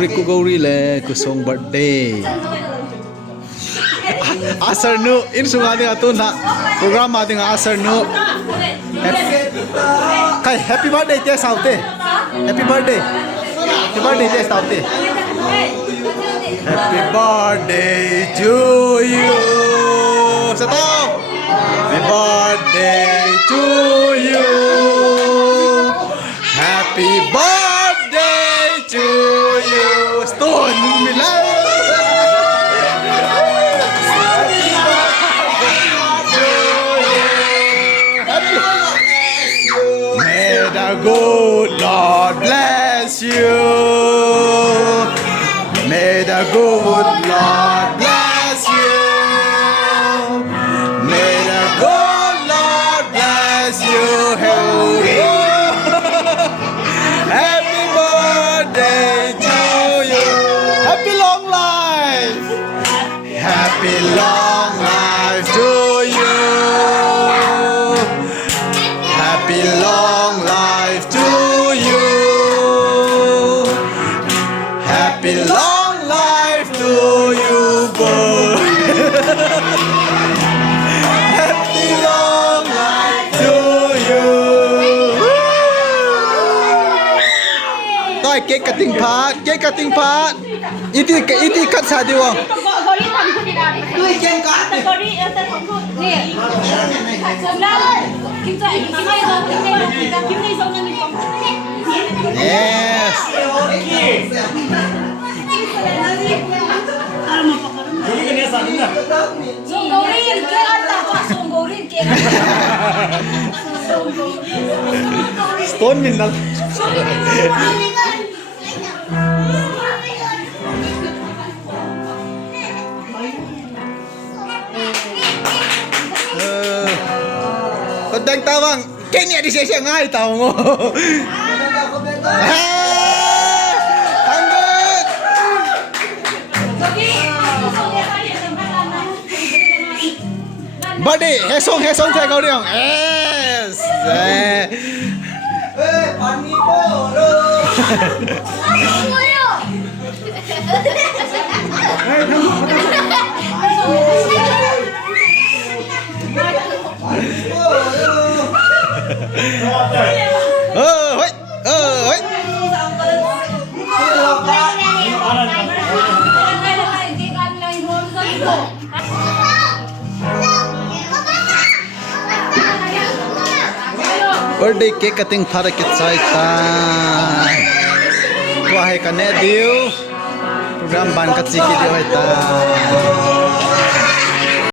Gauri ku gauri le ku song birthday. Asar nu in sunga ding atun na program ma ding asar nu. Kai happy birthday te saute. Happy birthday. Happy birthday te saute. Happy birthday to you. Stop. Happy birthday to you. Happy birthday to you. Stone Milan. May the good Lord bless you. May the good Lord bless you. May the good Lord bless you. Happy birthday to you. Happy long life. Happy long life to you. Happy long life to you. Happy long life to you, boy. Happy long life to you. Tôi cake cutting part, cake cutting part. Iti cut sa di wong. Tôi trên cả Yes. Stone min lang. Đánh tao bằng cái nhẹ đi xe ngay tao ngô. Buddy, he song chạy câu đi không? Yes. Pani po rồi. Birthday cake cutting para kitsai ta. Tua hai kane diu. Program ban kat siki diu hai ta.